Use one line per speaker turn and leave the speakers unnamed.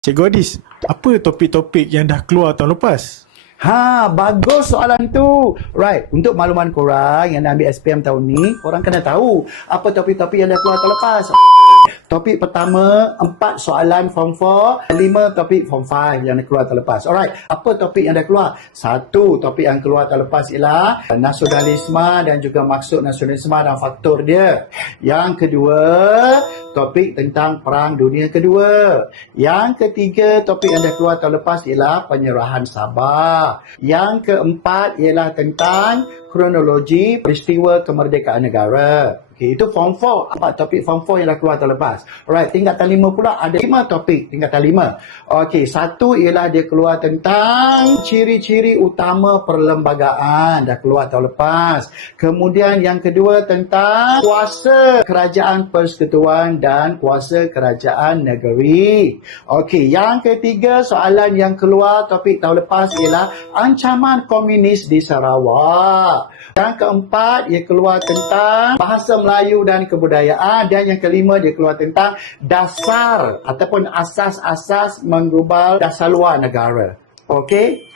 Cik Godis, apa topik-topik yang dah keluar tahun lepas?
Ha, bagus soalan tu. Right, untuk makluman korang yang nak ambil SPM tahun ni, korang kena tahu apa topik-topik yang dah keluar tahun lepas. Topik pertama, empat soalan form 4, lima topik form 5 yang dah keluar tahun lepas. Alright, apa topik yang dah keluar? Satu, topik yang keluar tahun lepas ialah nasionalisme dan juga maksud nasionalisme dan faktor dia. Yang kedua, topik tentang Perang Dunia Kedua. Yang ketiga, topik yang dah keluar tahun lepas ialah penyerahan Sabah. Yang keempat ialah tentang kronologi peristiwa kemerdekaan negara. Okay, itu form 4. Empat topik form 4 yang dah keluar tahun lepas. Alright, tingkatan 5 pula ada 5 topik tingkatan 5. Okey, satu ialah dia keluar tentang ciri-ciri utama perlembagaan dah keluar tahun lepas. Kemudian yang kedua tentang kuasa kerajaan persekutuan dan kuasa kerajaan negeri. Okey, yang ketiga soalan yang keluar topik tahun lepas ialah ancaman komunis di Sarawak. Yang keempat ia keluar tentang bahasa Melayu dan kebudayaan dan yang kelima dia keluar tentang dasar ataupun asas-asas mengglobal dasar luar negara. Okey?